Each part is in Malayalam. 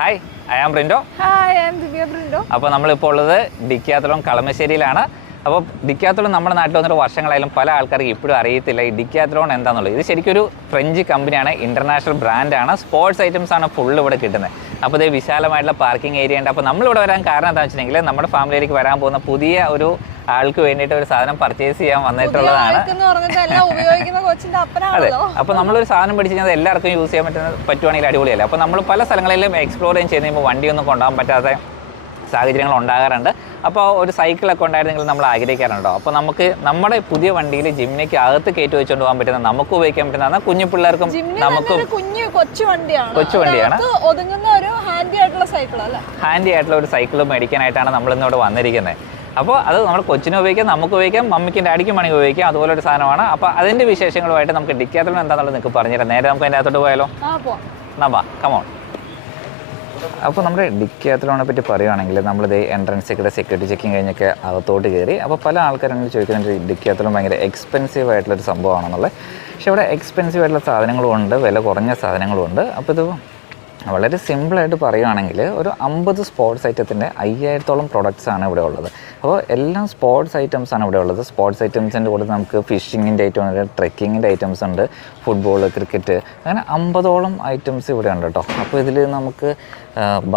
Hi I am Rindo hi I am Divya Brindo അപ്പോൾ നമ്മളിപ്പോൾ ഉള്ളത് ഡിക്കാത്തളം കളമശ്ശേരിയിലാണ്. അപ്പോൾ ഡിക്കാത്തളം നമ്മുടെ നാട്ടിൽ വന്നിട്ട് വർഷങ്ങളായാലും പല ആൾക്കാർക്ക് ഇപ്പോഴും അറിയത്തില്ല ഈ ഡിക്കാത്തലോൺ എന്താണെന്നുള്ളത് ഇത് ശരിക്കും ഒരു ഫ്രഞ്ച് കമ്പനിയാണ് ഇന്റർനാഷണൽ ബ്രാൻഡാണ് സ്പോർട്സ് ഐറ്റംസ് ആണ് ഫുൾ ഇവിടെ കിട്ടുന്നത്. അപ്പോൾ ഇത് വിശാലമായിട്ടുള്ള പാർക്കിംഗ് ഏരിയ ഉണ്ട്. അപ്പോൾ നമ്മളിവിടെ വരാൻ കാരണം എന്താണെന്ന് വെച്ചിട്ടുണ്ടെങ്കിൽ നമ്മുടെ ഫാമിലിയിലേക്ക് വരാൻ പോകുന്ന പുതിയ ഒരു ആൾക്ക് വേണ്ടിയിട്ട് ഒരു സാധനം പർച്ചേസ് ചെയ്യാൻ വന്നിട്ടുള്ളതാണ്. അതെ. അപ്പോൾ നമ്മളൊരു സാധനം പിടിച്ച് കഴിഞ്ഞാൽ എല്ലാവർക്കും യൂസ് ചെയ്യാൻ പറ്റുന്ന പറ്റുവാണെങ്കിൽ അടിപൊളിയല്ലേ? അപ്പോൾ നമ്മൾ പല സ്ഥലങ്ങളിലും എക്സ്പ്ലോർ ചെയ്യുമ്പോൾ വണ്ടിയൊന്നും കൊണ്ടുപോകാൻ പറ്റാത്ത സാഹചര്യങ്ങൾ ഉണ്ടാകാറുണ്ട്. അപ്പോൾ ഒരു സൈക്കിളൊക്കെ ഉണ്ടായിരുന്നെങ്കിൽ നമ്മൾ ആഗ്രഹിക്കാറുണ്ടോ? അപ്പോൾ നമുക്ക് നമ്മുടെ പുതിയ വണ്ടിയിൽ ജിമ്മിലേക്ക് അകത്ത് കയറ്റി വെച്ചുകൊണ്ട് പോകാൻ പറ്റുന്ന നമുക്ക് ഉപയോഗിക്കാൻ പറ്റുന്ന കുഞ്ഞു പിള്ളേർക്കും നമുക്ക് കുഞ്ഞു കൊച്ചു വണ്ടിയാണ്. കൊച്ചു വണ്ടിയാണ്. ഒതുങ്ങുന്ന ഒരു ഹാൻഡി ആയിട്ടുള്ള സൈക്കിൾ അല്ലേ? ഹാൻഡി ആയിട്ടുള്ള ഒരു സൈക്കിൾ മേടിക്കാനായിട്ടാണ് നമ്മൾ ഇന്നിവിടെ വന്നിരിക്കുന്നത്. അപ്പോൾ അത് നമ്മൾ കൊച്ചിനും ഉപയോഗിക്കാം നമുക്ക് ഉപയോഗിക്കാം മമ്മിക്കും ഡാഡിക്കും വേണമെങ്കിൽ ഉപയോഗിക്കാം അതുപോലെ ഒരു സാധനമാണ്. അപ്പോൾ അതിന്റെ വിശേഷങ്ങളുമായിട്ട് നമുക്ക് ഡിക്കാത്തോളം എന്താണെന്നുള്ളത് നിങ്ങൾക്ക് പറഞ്ഞുതരാം. നേരെ നമുക്ക് അതിന്റെ അകത്തോട്ട് പോയാലോ? നബ കമോൺ അപ്പോൾ നമ്മുടെ ഡിക്കാത്തലോണെ പറ്റി പറയുകയാണെങ്കിൽ നമ്മളിത് എൻട്രൻസ് ഒക്കെ സെക്യൂരിറ്റി ചെക്കിങ് കഴിഞ്ഞൊക്കെ അകത്തോട്ട് കയറി. അപ്പോൾ പല ആൾക്കാരും ചോദിക്കുന്നുണ്ട് ഡിക്കാത്തലോൺ ഭയങ്കര എക്സ്പെൻസീവ് ആയിട്ടുള്ളൊരു സംഭവമാണെന്നുള്ളത്. പക്ഷേ ഇവിടെ എക്സ്പെൻസീവ് ആയിട്ടുള്ള സാധനങ്ങളും ഉണ്ട് വില കുറഞ്ഞ സാധനങ്ങളും ഉണ്ട്. അപ്പോൾ ഇത് വളരെ സിമ്പിളായിട്ട് പറയുകയാണെങ്കിൽ ഒരു അമ്പത് സ്പോർട്സ് ഐറ്റത്തിന്റെ അയ്യായിരത്തോളം പ്രൊഡക്ട്സ് ആണ് ഇവിടെ ഉള്ളത്. അപ്പോൾ എല്ലാം സ്പോർട്സ് ഐറ്റംസ് ആണ് ഇവിടെ ഉള്ളത്. സ്പോർട്സ് ഐറ്റംസിന്റെ കൂടെ നമുക്ക് ഫിഷിങ്ങിന്റെ ഐറ്റം ഉണ്ട് ട്രെക്കിങ്ങിന്റെ ഐറ്റംസ് ഉണ്ട് ഫുട്ബോൾ ക്രിക്കറ്റ് അങ്ങനെ അമ്പതോളം ഐറ്റംസ് ഇവിടെ ഉണ്ട് കേട്ടോ. അപ്പോൾ ഇതിൽ നമുക്ക്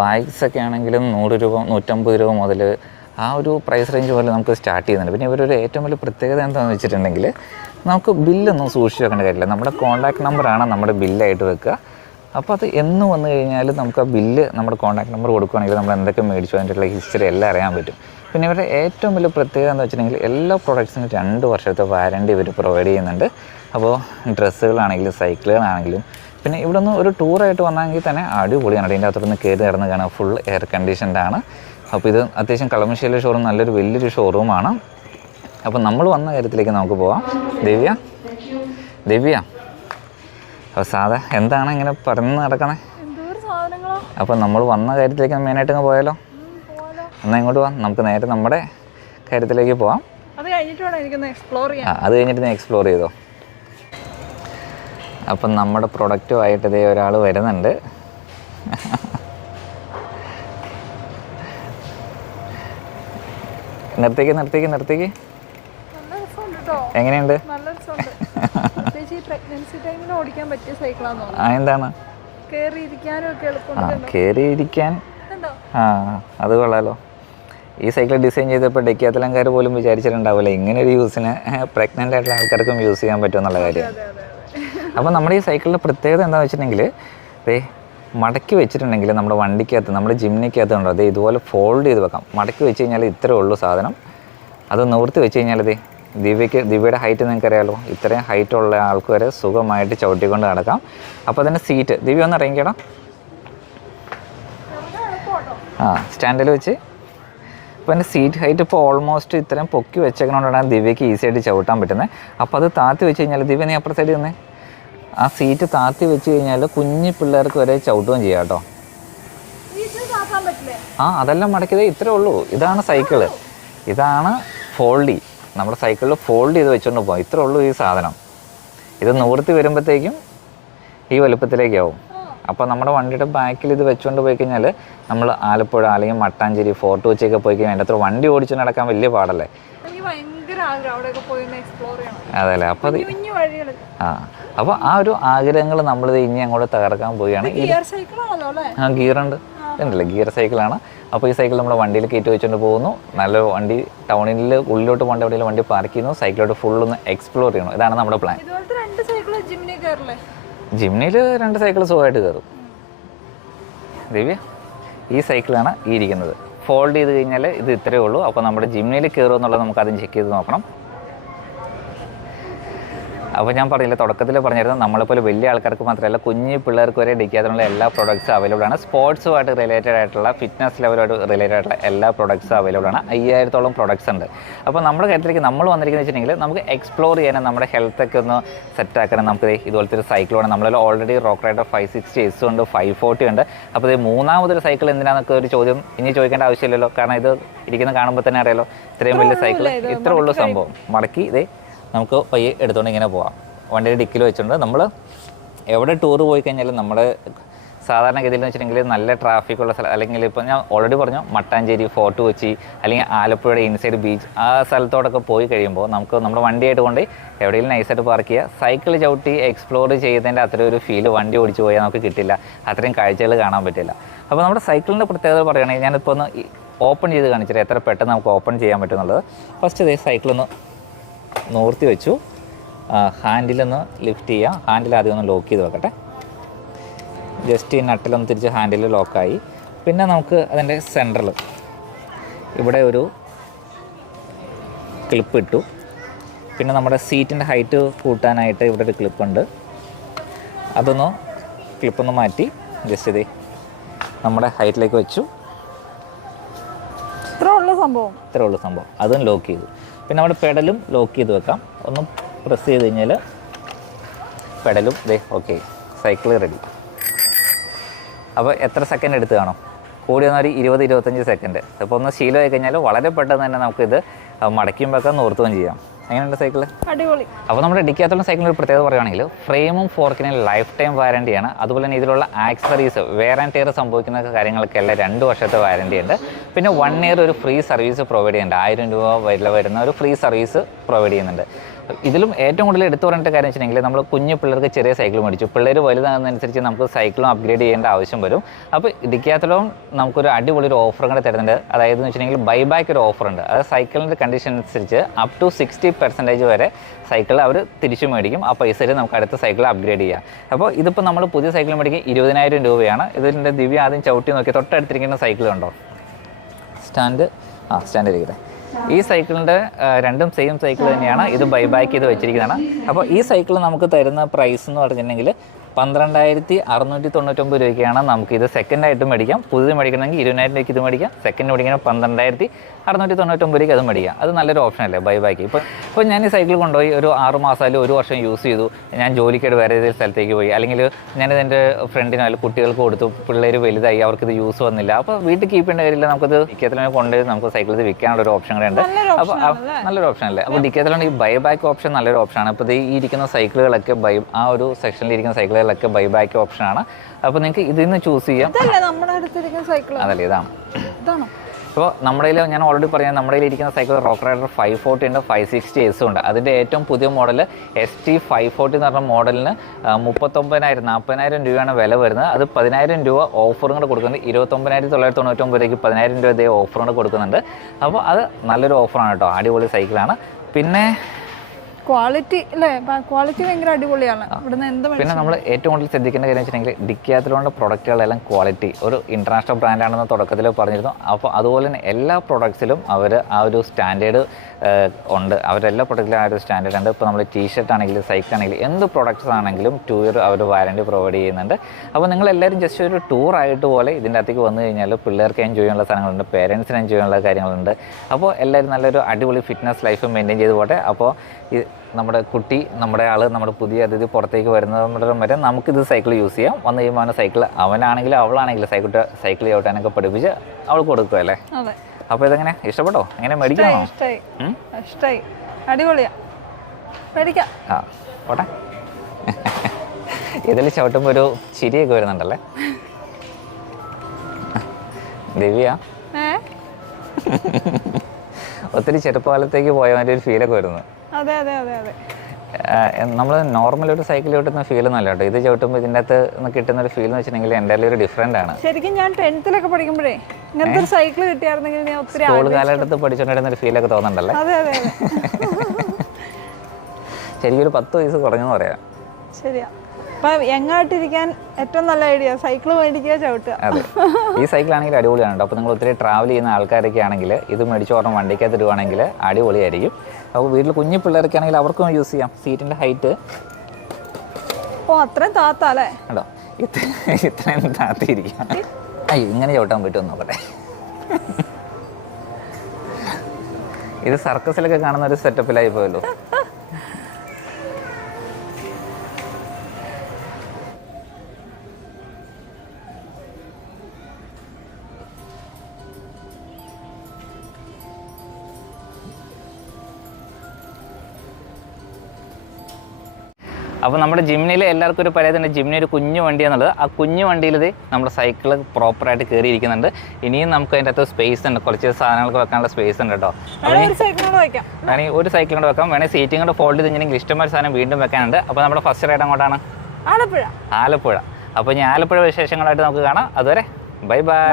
ബാഗ്സ് ഒക്കെ ആണെങ്കിലും നൂറ് രൂപ നൂറ്റമ്പത് രൂപ മുതൽ ആ ഒരു പ്രൈസ് റേഞ്ച് പോലെ നമുക്ക് സ്റ്റാർട്ട് ചെയ്യുന്നുണ്ട്. പിന്നെ ഇവരൊരു ഏറ്റവും വലിയ പ്രത്യേകത എന്താണെന്ന് വെച്ചിട്ടുണ്ടെങ്കിൽ നമുക്ക് ബില്ലൊന്നും സൂക്ഷിച്ച് വെക്കേണ്ട കാര്യമില്ല. നമ്മുടെ കോൺടാക്ട് നമ്പറാണ് നമ്മുടെ ബില്ലായിട്ട് വെക്കുക. അപ്പോൾ അത് എന്ന് വന്നു കഴിഞ്ഞാൽ നമുക്ക് ആ ബില്ല് നമ്മുടെ കോൺടാക്ട് നമ്പർ കൊടുക്കുകയാണെങ്കിൽ നമ്മൾ എന്തൊക്കെ മേടിച്ചു അതിന്റെ ഹിസ്റ്ററി എല്ലാം അറിയാൻ പറ്റും. പിന്നെ ഇവരുടെ ഏറ്റവും വലിയ പ്രത്യേകത എന്ന് വെച്ചിട്ടുണ്ടെങ്കിൽ എല്ലാ പ്രൊഡക്ട്സിനും രണ്ട് വർഷത്തെ വാരണ്ടി ഇവർ പ്രൊവൈഡ് ചെയ്യുന്നുണ്ട്. അപ്പോൾ ഡ്രസ്സുകളാണെങ്കിലും സൈക്കിളുകളാണെങ്കിലും പിന്നെ ഇവിടെ നിന്ന് ഒരു ടൂറായിട്ട് വന്നെങ്കിൽ തന്നെ അടിപൊളിയാണ്. അതിന്റെ അകത്തുനിന്ന് കയറി കിടന്ന് കാണാൻ ഫുൾ എയർ കണ്ടീഷൻഡ് ആണ്. അപ്പോൾ ഇത് അത്യാവശ്യം കളമശ്ശേരി ഷോറൂം നല്ലൊരു വലിയൊരു ഷോറൂമാണ് അപ്പോൾ നമ്മൾ വന്ന കാര്യത്തിലേക്ക് നമുക്ക് പോവാം. ദിവ്യ? ദിവ്യ? അപ്പോൾ സാധാ എന്താണ് ഇങ്ങനെ പറഞ്ഞ് നടക്കണേ? അപ്പോൾ നമ്മൾ വന്ന കാര്യത്തിലേക്ക് മെയിനായിട്ട് അങ്ങ് പോയാലോ? എന്നാൽ ഇങ്ങോട്ട് പോവാം നമുക്ക് നേരെ നമ്മുടെ കാര്യത്തിലേക്ക് പോവാം. അത് കഴിഞ്ഞിട്ട് നീ എക്സ്പ്ലോർ ചെയ്തോ. അപ്പം നമ്മുടെ പ്രൊഡക്റ്റുമായിട്ട് ഇതേ ഒരാൾ വരുന്നുണ്ട്. നിർത്തിക്ക് നിർത്തിക്ക് നിർത്തിക്ക്. എങ്ങനെയുണ്ട്? പ്രഗ്നൻസി ടൈമിൽ ഓടിക്കാൻ പറ്റിയ എന്താണ് കയറി ഒക്കെ ആ അത് കൊള്ളാലോ. ഈ സൈക്കിൾ ഡിസൈൻ ചെയ്തപ്പോൾ ഡെക്കിയാത്തലങ്കാർ പോലും വിചാരിച്ചിട്ടുണ്ടാവില്ല. ഇങ്ങനെ ഒരു യൂസിന് പ്രഗ്നന്റ് ആയിട്ടുള്ള ആൾക്കാർക്കും യൂസ് ചെയ്യാൻ പറ്റും എന്നുള്ള കാര്യം. അതെ അതെ അതെ. അപ്പോൾ നമ്മുടെ ഈ സൈക്കിളിന്റെ പ്രത്യേകത എന്താണെന്ന് വെച്ചിട്ടുണ്ടെങ്കിൽ ദേ മടക്കി വെച്ചിട്ടുണ്ടെങ്കിൽ നമ്മുടെ വണ്ടിക്കകത്ത് നമ്മുടെ ജിമ്മിനിക്കകത്ത് ഉണ്ടോ അതേ ഇതുപോലെ ഫോൾഡ് ചെയ്ത് വെക്കാം. മടക്കി വെച്ച് കഴിഞ്ഞാൽ ഇത്രേ ഉള്ളൂ സാധനം. അത് നിവർത്തി വെച്ച് കഴിഞ്ഞാൽ ദേ ദിവ്യയ്ക്ക് ദിവ്യയുടെ ഹൈറ്റ് നിങ്ങൾക്ക് അറിയാലോ ഇത്രയും ഹൈറ്റ് ഉള്ള ആൾക്ക് വരെ സുഖമായിട്ട് ചവിട്ടിക്കൊണ്ട് നടക്കാം. അപ്പോൾ അതിന്റെ സീറ്റ് ദിവ്യ ഒന്ന് ഇറങ്ങിക്കടാ. ആ സ്റ്റാൻഡിൽ വെച്ച്. അപ്പോൾ എന്റെ സീറ്റ് ഹൈറ്റ് ഇപ്പോൾ ഓൾമോസ്റ്റ് ഇത്രയും പൊക്കി വെച്ചേക്കണോണ്ടാണ് ദിവ്യക്ക് ഈസി ആയിട്ട് ചവിട്ടാൻ പറ്റുന്നത് അപ്പോൾ അത് താത്തി വെച്ച് കഴിഞ്ഞാൽ ദിവ്യ നീ അപ്പുറ നിന്നേ. ആ സീറ്റ് താത്തി വെച്ച് കഴിഞ്ഞാൽ കുഞ്ഞു പിള്ളേർക്ക് വരെ ചവിട്ടുകയും ചെയ്യാം കേട്ടോ. ആ അതെല്ലാം മടക്കിയത് ഇത്രേ ഉള്ളൂ. ഇതാണ് സൈക്കിൾ ഇതാണ് ഫോൾഡി നമ്മുടെ സൈക്കിളിൽ ഫോൾഡ് ചെയ്ത് വെച്ചുകൊണ്ട് പോകാം ഇത്രേ ഉള്ളൂ ഈ സാധനം. ഇത് നൂർത്തി വരുമ്പോഴത്തേക്കും ഈ വലുപ്പത്തിലേക്കാവും. അപ്പോൾ നമ്മുടെ വണ്ടിയുടെ ബാക്കിൽ ഇത് വെച്ചുകൊണ്ട് പോയി കഴിഞ്ഞാൽ നമ്മൾ ആലപ്പുഴ അല്ലെങ്കിൽ മട്ടാഞ്ചേരി ഫോർട്ട് കൊച്ചിയൊക്കെ പോയി കഴിഞ്ഞാൽ അതിന്റെ അത്ര വണ്ടി ഓടിച്ച് നടക്കാൻ വലിയ പാടല്ലേ? അതല്ലേ? അപ്പോൾ അത് ആ. അപ്പോൾ ആ ഒരു ആഗ്രഹങ്ങൾ നമ്മൾ ഇനി അങ്ങോട്ട് തകർക്കാൻ പോവുകയാണ്. ഗിയർ ഉണ്ട്. ഗിയറുണ്ട് ഉണ്ടല്ലേ? ഗിയർ സൈക്കിളാണ്. അപ്പോൾ ഈ സൈക്കിൾ നമ്മുടെ വണ്ടിയിൽ കയറ്റി വെച്ചുകൊണ്ട് പോകുന്നു. നല്ല വണ്ടി ടൗണിൽ ഉള്ളിലോട്ട് പോകേണ്ട എവിടെയെങ്കിലും വണ്ടി പാർക്ക് ചെയ്യുന്നു. സൈക്കിളോട്ട് ഫുൾ ഒന്ന് എക്സ്പ്ലോർ ചെയ്യണം. ഇതാണ് നമ്മുടെ പ്ലാൻ ഇതുപോലത്തെ രണ്ട് സൈക്കിൾ സുഖമായിട്ട് കയറും ദിവ്യ ഈ സൈക്കിളാണ് ഈ ഇരിക്കുന്നത്. ഫോൾഡ് ചെയ്ത് കഴിഞ്ഞാൽ ഇത് ഇത്രയേ ഉള്ളൂ. അപ്പോൾ നമ്മുടെ ജിമ്മിൽ കയറുമെന്നുള്ളത് നമുക്ക് ആദ്യം ചെക്ക് ചെയ്ത് നോക്കണം. അപ്പോൾ ഞാൻ പറഞ്ഞില്ല തുടക്കത്തിൽ പറഞ്ഞിരുന്നു നമ്മളെപ്പോലെ വലിയ ആൾക്കാർക്ക് മാത്രമല്ല കുഞ്ഞു പിള്ളേർക്ക് വരെ ഡിക്കാത്തിനുള്ള എല്ലാ പ്രോഡക്ട്സും അവൈലബിൾ ആണ്. സ്പോർട്സുമായിട്ട് റിലേറ്റഡ് ആയിട്ടുള്ള ഫിറ്റ്നസ് ലെവലുമായിട്ട് റിലേറ്റഡ് ആയിട്ടുള്ള എല്ലാ പ്രോഡക്ട്സും അവൈലബിൾ ആണ്. അയ്യായിരത്തോളം പ്രോഡക്ട്സ് ഉണ്ട്. അപ്പോൾ നമ്മുടെ കാര്യത്തിലേക്ക് നമ്മൾ വന്നിരിക്കുന്നത് വെച്ചിട്ടുണ്ടെങ്കിൽ നമുക്ക് എക്സ്പ്ലോർ ചെയ്യാനും നമ്മുടെ ഹെൽത്തൊക്കെ ഒന്ന് സെറ്റ് ആക്കണം നമുക്ക് ഇതുപോലത്തെ ഒരു സൈക്കിൾ വേണം. നമ്മളതിൽ already Rockrider five sixty S ഉണ്ട് ഫൈവ് ഫോർട്ടി ഉണ്ട്. അപ്പോൾ ഇത് മൂന്നാമതൊരു സൈക്കിൾ എന്തിനാന്നൊക്കെ ഒരു ചോദ്യം ഇനി ചോദിക്കേണ്ട ആവശ്യമില്ലല്ലോ. കാരണം ഇത് ഇരിക്കുന്ന കാണുമ്പോൾ തന്നെ അറിയാലോ. ഇത്രയും വലിയ സൈക്കിൾ ഇത്ര ഉള്ളൂ സംഭവം. മടക്കി ഇതേ നമുക്ക് പയ്യെ എടുത്തുകൊണ്ട് ഇങ്ങനെ പോവാം. വണ്ടിയുടെ ഡിക്കിൽ വെച്ചുകൊണ്ട് നമ്മൾ എവിടെ ടൂർ പോയി കഴിഞ്ഞാലും നമ്മൾ സാധാരണഗതിയിൽ എന്ന് വെച്ചിട്ടുണ്ടെങ്കിൽ നല്ല ട്രാഫിക് ഉള്ള സ്ഥലം അല്ലെങ്കിൽ ഇപ്പോൾ ഞാൻ ഓൾറെഡി പറഞ്ഞു മട്ടാഞ്ചേരി ഫോർട്ട് കൊച്ചി അല്ലെങ്കിൽ ആലപ്പുഴയുടെ ഇൻസൈഡ് ബീച്ച് ആ സ്ഥലത്തോടൊക്കെ പോയി കഴിയുമ്പോൾ നമുക്ക് നമ്മുടെ വണ്ടിയായിട്ട് കൊണ്ട് എവിടെയെങ്കിലും നൈസായിട്ട് പാർക്ക് ചെയ്യുക സൈക്കിൾ ചവിട്ടി എക്സ്പ്ലോർ ചെയ്തതിന്റെ അത്രയും ഒരു ഫീൽ വണ്ടി ഓടിച്ചു പോയാൽ നമുക്ക് കിട്ടില്ല. അത്രയും കാഴ്ചകൾ കാണാൻ പറ്റില്ല. അപ്പോൾ നമ്മുടെ സൈക്കിളിന്റെ പ്രത്യേകത പറയുകയാണെങ്കിൽ ഞാനിപ്പോൾ ഒന്ന് ഓപ്പൺ ചെയ്ത് കാണിച്ചിട്ട് എത്ര പെട്ടെന്ന് നമുക്ക് ഓപ്പൺ ചെയ്യാൻ പറ്റുന്നുള്ളത്. ഫസ്റ്റ് ഇതേ സൈക്കിളൊന്ന് നോർത്തി വെച്ചു. ഹാൻഡിലൊന്ന് ലിഫ്റ്റ് ചെയ്യുക ഹാൻഡിൽ ആദ്യം ഒന്ന് ലോക്ക് ചെയ്ത് വെക്കട്ടെ. ജസ്റ്റ് ഈ നട്ടിലൊന്ന് തിരിച്ച് ഹാൻഡിൽ ലോക്കായി പിന്നെ നമുക്ക് അതിന്റെ സെന്ററിൽ ഇവിടെ ഒരു ക്ലിപ്പ് ഇട്ടു. പിന്നെ നമ്മുടെ സീറ്റിന്റെ ഹൈറ്റ് കൂട്ടാനായിട്ട് ഇവിടെ ഒരു ക്ലിപ്പുണ്ട് അതൊന്ന് ക്ലിപ്പൊന്ന് മാറ്റി ജസ്റ്റ് ഇതേ നമ്മുടെ ഹൈറ്റിലേക്ക് വെച്ചു. ഇത്രേ ഉള്ളൂ സംഭവം. ഇത്രേ ഉള്ളൂ സംഭവം. അതും ലോക്ക് ചെയ്തു. പിന്നെ നമ്മുടെ പെഡലും ലോക്ക് ചെയ്ത് വെക്കാം. ഒന്ന് പ്രസ് ചെയ്ത് കഴിഞ്ഞാൽ പെഡലും ദേ ഓക്കെ സൈക്കിൾ റെഡി അപ്പോൾ എത്ര സെക്കൻഡ് എടുത്ത് കാണും? കൂടി വന്നാൽ ഒരു ഇരുപത് ഇരുപത്തഞ്ച് സെക്കൻഡ് അപ്പോൾ ഒന്ന് ശീലമായി കഴിഞ്ഞാൽ വളരെ പെട്ടെന്ന് തന്നെ നമുക്കിത് മടക്കിയുമ്പോഴൊക്കെ നിർത്തുകയും ചെയ്യാം. എങ്ങനെയുണ്ട് സൈക്കിൾ? അടിപൊളി. അപ്പോൾ നമ്മുടെ ഡിക്കാത്തുള്ള സൈക്കിളിന് ഒരു പ്രത്യേകത പറയുകയാണെങ്കിൽ ഫ്രെയിമും ഫോർക്കിനെ ലൈഫ് ടൈം വാരണ്ടിയാണ് അതുപോലെ തന്നെ ഇതിലുള്ള ആക്സറീസ് വേർ ആൻഡ് ടയർ സംഭവിക്കുന്ന കാര്യങ്ങൾക്കെല്ലാം രണ്ട് വർഷത്തെ വാരണ്ടി ഉണ്ട്. പിന്നെ വൺ ഇയർ ഒരു ഫ്രീ സർവീസ് പ്രൊവൈഡ് ചെയ്യുന്നുണ്ട്. ആയിരം രൂപ വരെ വരുന്ന ഒരു ഫ്രീ സർവീസ് പ്രൊവൈഡ് ചെയ്യുന്നുണ്ട്. ഇതിലും ഏറ്റവും കൂടുതൽ എടുത്തു പറഞ്ഞിട്ട് കാര്യം വെച്ചിട്ടുണ്ടെങ്കിൽ നമ്മൾ കുഞ്ഞു പിള്ളേർക്ക് ചെറിയ സൈക്കിൾ മേടിച്ചു. പിള്ളേർ വലുതാകുന്നതനുസരിച്ച് നമുക്ക് സൈക്കിളും അപ്ഗ്രേഡ് ചെയ്യേണ്ട ആവശ്യം വരും. അപ്പോൾ ഡിക്കാത്തലോം നമുക്കൊരു അടിപൊളി ഒരു ഓഫർ കൂടെ തരുന്നുണ്ട്. അതായത് എന്ന് വെച്ചിട്ടുണ്ടെങ്കിൽ ബൈ ബാക്ക് ഒരു ഓഫർ ഉണ്ട്. അതായത് സൈക്കിളിന്റെ കണ്ടീഷൻ അനുസരിച്ച് അപ് ടു സിക്സ്റ്റി പെർസെന്റേജ് വരെ സൈക്കിൾ അവർ തിരിച്ചു മേടിക്കും. ആ പൈസയിൽ നമുക്ക് അടുത്ത സൈക്കിൾ അപ്ഗ്രേഡ് ചെയ്യാം. അപ്പോൾ ഇതിപ്പോൾ നമ്മൾ പുതിയ സൈക്കിൾ മേടിക്കുക ഇരുപതിനായിരം രൂപയാണ്. ഇതിന്റെ ദിവ്യ ആദ്യം ചവിട്ടി നോക്കി തൊട്ടടുത്തിരിക്കുന്ന സൈക്കിൾ ഉണ്ടോ സ്റ്റാൻഡ് ആ സ്റ്റാൻഡ് ഇരിക്കട്ടെ. ഈ സൈക്കിളിന്റെ രണ്ടും സെയിം സൈക്കിൾ തന്നെയാണ്. ഇത് ബൈ ബാക്ക് ചെയ്ത് വെച്ചിരിക്കുന്നതാണ്. അപ്പോൾ ഈ സൈക്കിൾ നമുക്ക് തരുന്ന പ്രൈസ് എന്ന് പറഞ്ഞിട്ടുണ്ടെങ്കിൽ പന്ത്രണ്ടായിരത്തി അറുന്നൂറ്റി തൊണ്ണൂറ്റൊമ്പത് രൂപയ്ക്കാണ് നമുക്ക് ഇത് സെക്കൻഡ് ആയിട്ട് മേടിക്കാം. പുതിയത് മേടിക്കണമെങ്കിൽ ഇരുപതിനായിരം രൂപയ്ക്ക് ഇത് മേടിക്കാം. സെക്കൻഡ് മേടിക്കണം പന്ത്രണ്ടായിരത്തി അറുന്നൂറ്റി തൊണ്ണൂറ്റൊമ്പത് രൂപയ്ക്ക് അത് മേടിക്കാം. അത് നല്ലൊരു ഓപ്ഷൻ അല്ലേ? ബൈ ബാക്ക് ഇപ്പോൾ ഇപ്പോൾ ഞാൻ ഈ സൈക്കിൾ കൊണ്ടുപോയി ഒരു ആറ് മാസമായാലും ഒരു വർഷം യൂസ് ചെയ്തു. ഞാൻ ജോലിക്കായിട്ട് വേറെ ഏതെങ്കിലും സ്ഥലത്തേക്ക് പോയി. അല്ലെങ്കിൽ ഞാനിത് എന്റെ ഫ്രണ്ടിനോ അല്ലെങ്കിൽ കുട്ടികൾക്ക് കൊടുത്തു. പിള്ളേർ വലുതായി അവർക്കിത് യൂസ് വന്നില്ല. അപ്പോൾ വീട്ടിൽ കീപ്പ് ചെയ്യേണ്ട കാര്യമില്ല. നമുക്കത് ഡിക്കത്തിലാണ് കൊണ്ടുപോയി നമുക്ക് സൈക്കിൾ ഇത് വിൽക്കാനുള്ള ഒരു ഓപ്ഷൻ കൂടെ ഉണ്ട്. അപ്പോൾ നല്ലൊരു ഓപ്ഷൻ അല്ലേ? അപ്പോൾ ഡിക്കത്തിലാണ് ഈ ബൈ ബാക്ക് ഓപ്ഷൻ നല്ലൊരു ഓപ്ഷനാണ് അപ്പോൾ ഈ ഇരിക്കുന്ന സൈക്കിളുകളൊക്കെ ബൈ ആ ഒരു സെക്ഷനിൽ ഇരിക്കുന്ന സൈക്കിളുകളൊക്കെ ബൈ ബാക്ക് ഓപ്ഷനാണ് അപ്പോൾ നിങ്ങൾക്ക് ഇതിൽ നിന്ന് ചൂസ് ചെയ്യാം. അതല്ല ഇതാണ്. അപ്പോൾ നമ്മുടെ കയ്യിൽ ഞാൻ ഓൾറെഡി പറയാം നമ്മുടെ കയ്യിൽ ഇരിക്കുന്ന cycle Rockrider five forty ഉണ്ട് ഫൈവ് സിക്സ്റ്റി എസും ഉണ്ട്. അതിന്റെ ഏറ്റവും പുതിയ model S T five forty എന്ന് പറഞ്ഞ മോഡലിന് മുപ്പത്തൊമ്പതിനായിരം നാൽപ്പതിനായിരം രൂപയാണ് വില വരുന്നത്. അത് പതിനായിരം രൂപ ഓഫറും കൂടെ കൊടുക്കുന്നുണ്ട്. ഇരുപത്തൊമ്പതിനായിരത്തി തൊള്ളായിരത്തി തൊണ്ണൂറ്റൊമ്പത് രൂപയ്ക്ക് പതിനായിരം രൂപ ഇതേ ഓഫറും കൂടെ കൊടുക്കുന്നുണ്ട്. അപ്പോൾ അത് നല്ലൊരു ഓഫറാണ് കേട്ടോ. അടിപൊളി സൈക്കിളാണ് പിന്നെ ക്വാളിറ്റി അല്ലേ ക്വാളിറ്റി ഭയങ്കര അടിപൊളിയാണ്. ഇവിടുന്ന് എന്ത് പിന്നെ നമ്മൾ ഏറ്റവും കൂടുതൽ ശ്രദ്ധിക്കേണ്ട കാര്യം വെച്ചിട്ടുണ്ടെങ്കിൽ ഡിക്കാത്തിലോണ്ട് പ്രൊഡക്റ്റുകളെല്ലാം ക്വാളിറ്റി ഒരു ഇന്റർനാഷണൽ ബ്രാൻഡാണെന്ന് തുടക്കത്തിൽ പറഞ്ഞിരുന്നു. അപ്പോൾ അതുപോലെ തന്നെ എല്ലാ പ്രൊഡക്ട്സിലും അവർ ആ ഒരു സ്റ്റാൻഡേർഡ് ഉണ്ട്. അവരെല്ലാ പ്രൊഡക്റ്റിലും ആ ഒരു സ്റ്റാൻഡേർഡ് ഉണ്ട്. ഇപ്പോൾ നമ്മൾ ടീഷർട്ട് ആണെങ്കിലും സൈക്കിൾ ആണെങ്കിലും എന്ത് പ്രൊഡക്ട്സ് ആണെങ്കിലും ടു ഇയർ അവർ വാറണ്ടി പ്രൊവൈഡ് ചെയ്യുന്നുണ്ട്. അപ്പോൾ നിങ്ങൾ എല്ലാവരും ജസ്റ്റ് ഒരു ടൂർ ആയിട്ട് പോലെ ഇതിന്റെ അകത്തേക്ക് വന്നു കഴിഞ്ഞാൽ പിള്ളേർക്ക് എൻജോയ് ചെയ്യാനുള്ള സാധനങ്ങളുണ്ട് പേരൻസിന് എൻജോയ് ചെയ്യാനുള്ള കാര്യങ്ങളുണ്ട്. അപ്പോൾ എല്ലാവരും നല്ലൊരു അടിപൊളി ഫിറ്റ്നസ് ലൈഫ് മെയിന്റെയിൻ ചെയ്ത് പോട്ടെ. അപ്പോൾ നമ്മുടെ കുട്ടി നമ്മുടെ ആൾ നമ്മുടെ പുതിയ അതിഥി പുറത്തേക്ക് വരുന്നതും വരെ നമുക്കിത് സൈക്കിൾ യൂസ് ചെയ്യാം. വന്നു കഴിയുമ്പോൾ അവനെ സൈക്കിൾ അവനാണെങ്കിലും അവളാണെങ്കിലും സൈക്കിൾ സൈക്കിൾ ചവിട്ടാനൊക്കെ പഠിപ്പിച്ച് അവൾ കൊടുക്കുക അല്ലേ? അപ്പോൾ ഇതെങ്ങനെ? ഇഷ്ടപ്പെട്ടോ? എങ്ങനെ മേടിക്കണോ? ഇഷ്ടായി അടിപൊളിയാ. മേടിക്കാം. ആ പോട്ടെ. ഇതിൽ ചവിട്ടുമ്പോൾ ഒരു ചിരിയൊക്കെ വരുന്നുണ്ടല്ലേ? ദിവ്യ. ഒത്തിരി ചെറുപ്പകാലത്തേക്ക് പോയ ഒരു ഫീലൊക്കെ വരുന്നു. അതെ അതെ അതെ അതെ. നമ്മൾ നോർമൽ ഒരു സൈക്കിൾ ചവിട്ടുന്ന ഫീൽ ഒന്നല്ല കേട്ടോ. ഇത് ചവിട്ടുമ്പോൾ ഇതിന്റെ അകത്ത് നിന്ന് കിട്ടുന്ന ഒരു ഫീൽ എന്ന് വെച്ചിട്ടുണ്ടെങ്കിൽ എന്റെ ഒരു ഡിഫറെന്റ് ആണ്. ശരിക്കും ഞാൻ ടെൻത്തിലൊക്കെ പഠിക്കുമ്പോഴേ ഇങ്ങനത്തെ ഒരു സൈക്കിൾ കിട്ടിയായിരുന്നെങ്കിൽ ഞാൻ ഒത്തിരി സ്കൂൾ കാലഘട്ടത്തിൽ പഠിച്ചുകൊണ്ടിരുന്ന ഒരു ഫീലൊക്കെ തോന്നുന്നുണ്ടല്ലേ അതെ അതെ അതെ. ശരിക്കും ഒരു പത്ത് വയസ്സ് കുറഞ്ഞെന്ന് പറയാം. ശരിയാ. അപ്പൊ യങ്ങായിട്ടിരിക്കാൻ ഏറ്റവും നല്ല ഐഡിയ സൈക്കിൾ മേടിക്കുക ചവിട്ടുക. അതെ. ഈ സൈക്കിൾ ആണെങ്കിൽ അടിപൊളിയാണ് കേട്ടോ അപ്പോൾ നിങ്ങൾ ഒത്തിരി ട്രാവൽ ചെയ്യുന്ന ആൾക്കാരൊക്കെ ആണെങ്കിൽ ഇത് മേടിച്ച് ഓർമ്മ വണ്ടിക്കകത്ത് ഇടുവാണെങ്കിൽ അടിപൊളിയായിരിക്കും. അപ്പോൾ വീട്ടിൽ കുഞ്ഞു പിള്ളേരൊക്കെ ആണെങ്കിൽ അവർക്കും യൂസ് ചെയ്യാം. സീറ്റിന്റെ ഹൈറ്റ് ഓ അത്രയും താത്ത അല്ലേ? കേട്ടോ ഇത്ര ഇത്രയും താത്തിയിരിക്കാം അയ്യോ ഇങ്ങനെ ചവിട്ടാൻ പറ്റുമെന്ന് നോക്കട്ടെ. ഇത് സർക്കസിലൊക്കെ കാണുന്ന ഒരു സെറ്റപ്പിലായി പോയല്ലോ. അപ്പോൾ നമ്മുടെ ജിമ്മിനിൽ എല്ലാവർക്കും ഒരു പരാതി തന്നെ ജിംനി ഒരു കുഞ്ഞു വണ്ടി എന്നുള്ളത് ആ കുഞ്ഞു വണ്ടിയിൽ നമ്മുടെ സൈക്കിൾ പ്രോപ്പറായിട്ട് കയറിയിരിക്കുന്നുണ്ട് ഇനിയും നമുക്ക് അതിന്റെ അകത്ത് സ്പേസ് ഉണ്ട്. കുറച്ച് സാധനങ്ങൾക്ക് വെക്കാനുള്ള സ്പേസ് ഉണ്ട് കേട്ടോ. അപ്പോൾ ഒരു സൈക്കിൾ കൂടെ വയ്ക്കാം വേണമെങ്കിൽ ഒരു സൈക്കിൾ കൊണ്ട് വെക്കാം. വേണമെങ്കിൽ സീറ്റിംഗ് കൊണ്ട് ഫോൾഡ് ചെയ്തിട്ടുണ്ടെങ്കിൽ ഇഷ്ടമായ സാധനം വീണ്ടും വെക്കാനുണ്ട്. അപ്പോൾ നമ്മുടെ ഫസ്റ്റ് റൈഡ് അങ്ങോട്ടാണ്. ആലപ്പുഴ. ആലപ്പുഴ. അപ്പോൾ ഇനി ആലപ്പുഴ വിശേഷങ്ങളായിട്ട് നമുക്ക് കാണാം. അതുവരെ ബൈ ബൈ.